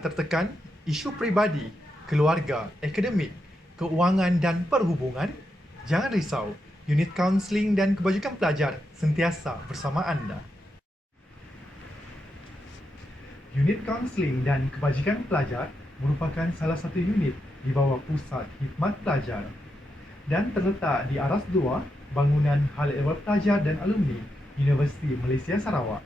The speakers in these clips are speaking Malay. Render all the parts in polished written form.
tertekan isu peribadi, keluarga, akademik, keuangan dan perhubungan? Jangan risau, unit kaunseling dan kebajikan pelajar sentiasa bersama anda. Unit kaunseling dan kebajikan pelajar merupakan salah satu unit di bawah Pusat Khidmat Pelajar dan terletak di Aras 2, bangunan Hal Ehwal Pelajar dan Alumni Universiti Malaysia Sarawak.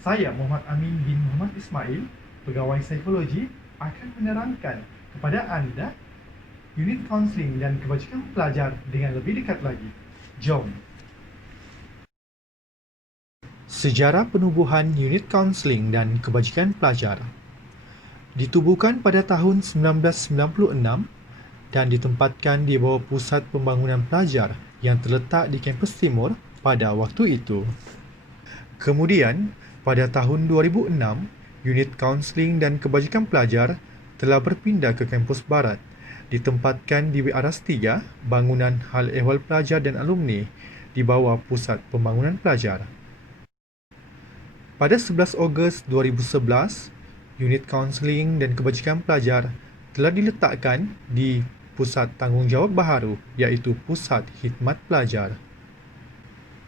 Saya Muhammad Amin bin Muhammad Ismail, Pegawai Psikologi, akan menerangkan kepada anda unit kaunseling dan kebajikan pelajar dengan lebih dekat lagi. Jom. Sejarah penubuhan unit kaunseling dan kebajikan pelajar. Ditubuhkan pada tahun 1996 dan ditempatkan di bawah Pusat Pembangunan Pelajar yang terletak di kampus Timur pada waktu itu. Kemudian, pada tahun 2006, unit kaunseling dan kebajikan pelajar telah berpindah ke kampus Barat, ditempatkan di Aras 3, bangunan Hal Ehwal Pelajar dan Alumni di bawah Pusat Pembangunan Pelajar. Pada 11 Ogos 2011, unit kaunseling dan kebajikan pelajar telah diletakkan di Pusat Tanggungjawab Baharu iaitu Pusat Khidmat Pelajar.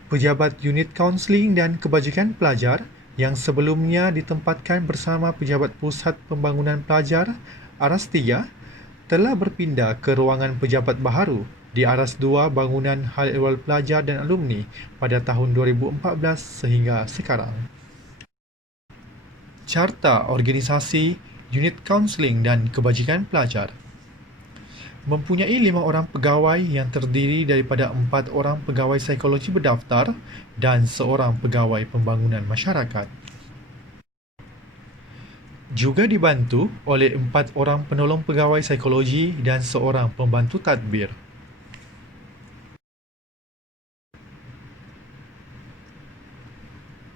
Pejabat unit kaunseling dan kebajikan pelajar yang sebelumnya ditempatkan bersama Pejabat Pusat Pembangunan Pelajar Aras 3 telah berpindah ke ruangan pejabat baharu di Aras 2 bangunan Hal Ehwal Pelajar dan Alumni pada tahun 2014 sehingga sekarang. Carta Organisasi Unit Kaunseling dan Kebajikan Pelajar mempunyai 5 orang pegawai yang terdiri daripada 4 orang pegawai psikologi berdaftar dan seorang pegawai pembangunan masyarakat. Juga dibantu oleh 4 orang penolong pegawai psikologi dan seorang pembantu tadbir.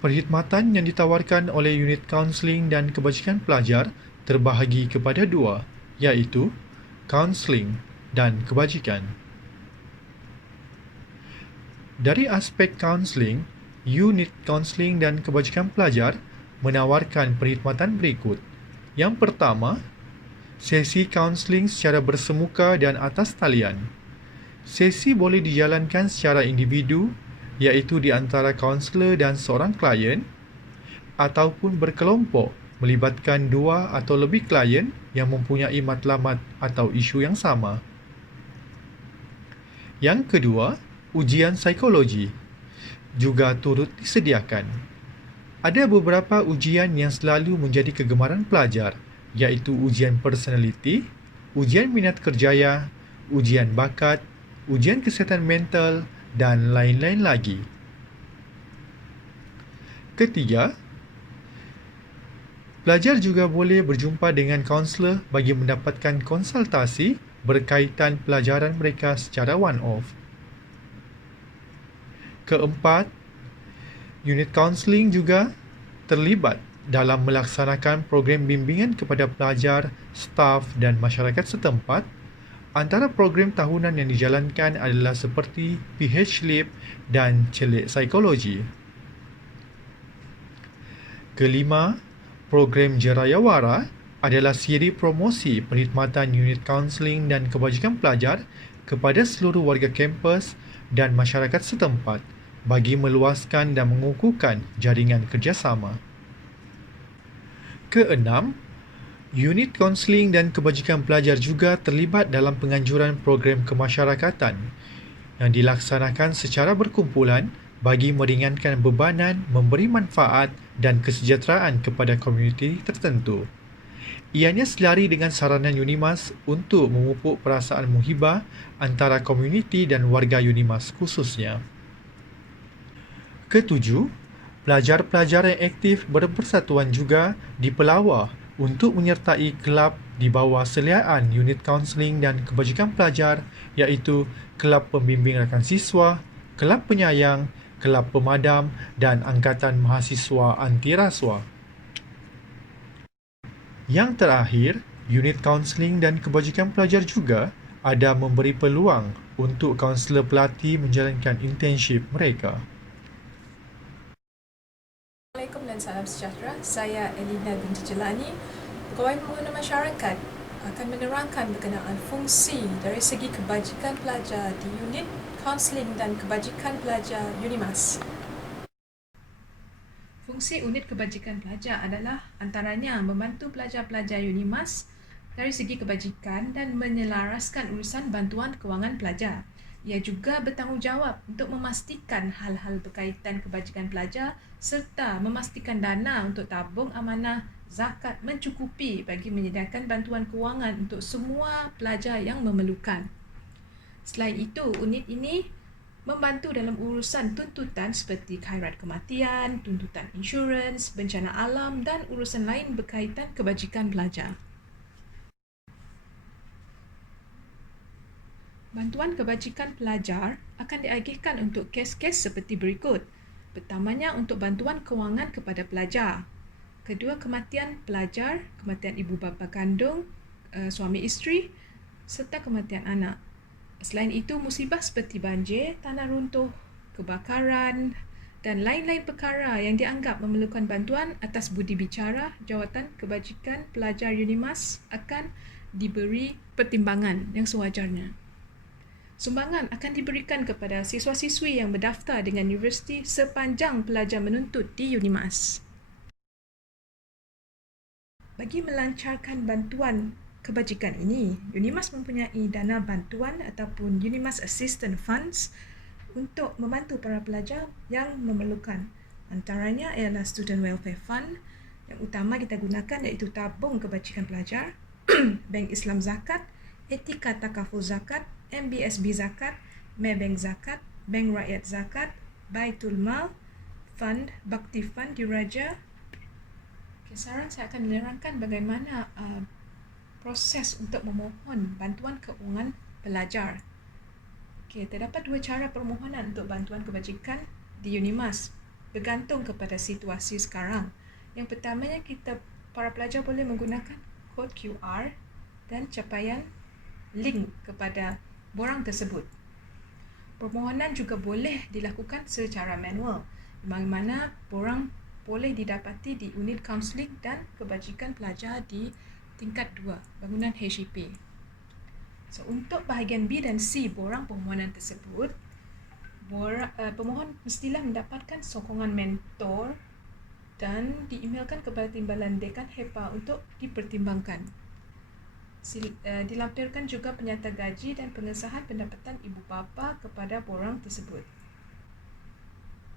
Perkhidmatan yang ditawarkan oleh unit kaunseling dan kebajikan pelajar terbahagi kepada 2, iaitu kaunseling dan kebajikan. Dari aspek kaunseling, unit kaunseling dan kebajikan pelajar menawarkan perkhidmatan berikut. Yang pertama, sesi kaunseling secara bersemuka dan atas talian. Sesi boleh dijalankan secara individu, iaitu di antara kaunselor dan seorang klien, ataupun berkelompok melibatkan 2 atau lebih klien yang mempunyai matlamat atau isu yang sama. Yang kedua, ujian psikologi juga turut disediakan. Ada beberapa ujian yang selalu menjadi kegemaran pelajar, iaitu ujian personaliti, ujian minat kerjaya, ujian bakat, ujian kesihatan mental dan lain-lain lagi. Ketiga, pelajar juga boleh berjumpa dengan kaunselor bagi mendapatkan konsultasi berkaitan pelajaran mereka secara one-off. Keempat, unit kaunseling juga terlibat dalam melaksanakan program bimbingan kepada pelajar, staf dan masyarakat setempat. Antara program tahunan yang dijalankan adalah seperti PH-LIP dan Celik Psikologi. Kelima, program Jerayawara adalah siri promosi perkhidmatan unit kaunseling dan kebajikan pelajar kepada seluruh warga kampus dan masyarakat setempat bagi meluaskan dan mengukuhkan jaringan kerjasama. Keenam, unit kaunseling dan kebajikan pelajar juga terlibat dalam penganjuran program kemasyarakatan yang dilaksanakan secara berkumpulan bagi meringankan bebanan, memberi manfaat dan kesejahteraan kepada komuniti tertentu. Ianya selari dengan saranan UNIMAS untuk memupuk perasaan muhibah antara komuniti dan warga UNIMAS khususnya. Ketujuh, pelajar-pelajar yang aktif berpersatuan juga di Pelawah untuk menyertai kelab di bawah seliaan unit kaunseling dan kebajikan pelajar iaitu Kelab Pembimbing Rakan Siswa, Kelab Penyayang, Kelab Pemadam dan Angkatan Mahasiswa Anti Rasuah. Yang terakhir, unit kaunseling dan kebajikan pelajar juga ada memberi peluang untuk kaunselor pelatih menjalankan internship mereka. Assalamualaikum dan salam sejahtera. Saya Elina binti Jelani, Pegawai Pembangunan Masyarakat akan menerangkan berkenaan fungsi dari segi kebajikan pelajar di unit kaunseling dan kebajikan pelajar UNIMAS. Fungsi unit kebajikan pelajar adalah antaranya membantu pelajar-pelajar UNIMAS dari segi kebajikan dan menyelaraskan urusan bantuan kewangan pelajar. Ia juga bertanggungjawab untuk memastikan hal-hal berkaitan kebajikan pelajar serta memastikan dana untuk tabung amanah zakat mencukupi bagi menyediakan bantuan kewangan untuk semua pelajar yang memerlukan. Selain itu, unit ini membantu dalam urusan tuntutan seperti khairat kematian, tuntutan insurans, bencana alam dan urusan lain berkaitan kebajikan pelajar. Bantuan kebajikan pelajar akan diagihkan untuk kes-kes seperti berikut. Pertamanya untuk bantuan kewangan kepada pelajar. Kedua, kematian pelajar, kematian ibu bapa kandung, suami isteri serta kematian anak. Selain itu, musibah seperti banjir, tanah runtuh, kebakaran dan lain-lain perkara yang dianggap memerlukan bantuan atas budi bicara Jawatan Kebajikan Pelajar UNIMAS akan diberi pertimbangan yang sewajarnya. Sumbangan akan diberikan kepada siswa-siswi yang berdaftar dengan universiti sepanjang pelajar menuntut di UNIMAS. Bagi melancarkan bantuan kebajikan ini, UNIMAS mempunyai dana bantuan ataupun UNIMAS Assistance Funds untuk membantu para pelajar yang memerlukan. Antaranya ialah Student Welfare Fund, yang utama kita gunakan iaitu tabung kebajikan pelajar, Bank Islam Zakat, Etika Takaful Zakat, MBSB Zakat, Maybank Zakat, Bank Rakyat Zakat, Baitul Mal, Fund Bakti Fund Diraja. Sekarang saya akan menerangkan bagaimana proses untuk memohon bantuan kewangan pelajar. Terdapat dua cara permohonan untuk bantuan kebajikan di UNIMAS bergantung kepada situasi sekarang. Yang pertamanya, para pelajar boleh menggunakan kod QR dan capaian link kepada borang tersebut. Permohonan juga boleh dilakukan secara manual, di mana borang boleh didapati di unit kaunseling dan kebajikan pelajar di tingkat 2, bangunan HEP. Untuk bahagian B dan C borang permohonan tersebut, pemohon mestilah mendapatkan sokongan mentor dan diemailkan kepada Timbalan Dekan HEPA untuk dipertimbangkan. Dilampirkan juga penyata gaji dan pengesahan pendapatan ibu bapa kepada borang tersebut.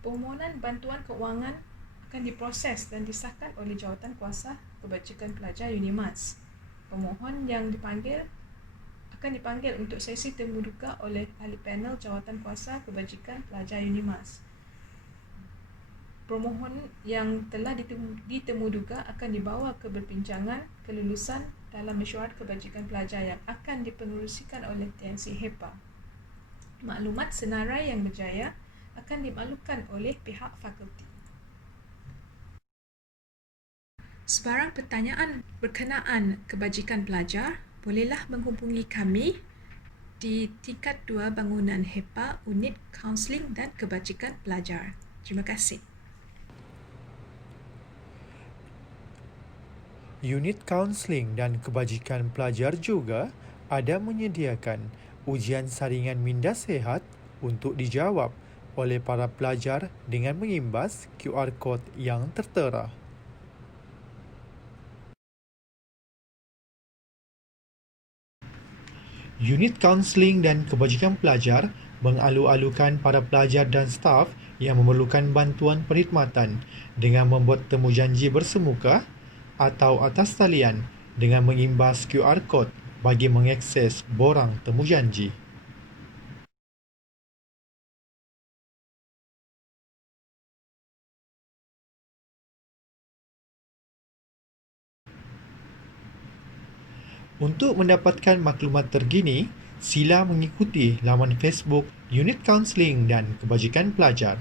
Permohonan bantuan keuangan akan diproses dan disahkan oleh Jawatan Kuasa Kebajikan Pelajar UNIMAS. Pemohon yang akan dipanggil untuk sesi temuduga oleh ahli panel Jawatan Kuasa Kebajikan Pelajar UNIMAS. Pemohon yang telah ditemuduga akan dibawa ke perbincangan kelulusan dalam mesyuarat kebajikan pelajar yang akan dipengerusikan oleh TNC HEPA. Maklumat senarai yang berjaya akan dimaklumkan oleh pihak fakulti. Sebarang pertanyaan berkenaan kebajikan pelajar, bolehlah menghubungi kami di tingkat 2 bangunan HEPA, unit kaunseling dan kebajikan pelajar. Terima kasih. Unit kaunseling dan kebajikan pelajar juga ada menyediakan ujian saringan minda sihat untuk dijawab oleh para pelajar dengan mengimbas QR Code yang tertera. Unit kaunseling dan kebajikan pelajar mengalu-alukan para pelajar dan staf yang memerlukan bantuan perkhidmatan dengan membuat temujanji bersemuka atau atas talian dengan mengimbas QR Code bagi mengakses borang temujanji. Untuk mendapatkan maklumat terkini, sila mengikuti laman Facebook Unit Kaunseling dan Kebajikan Pelajar.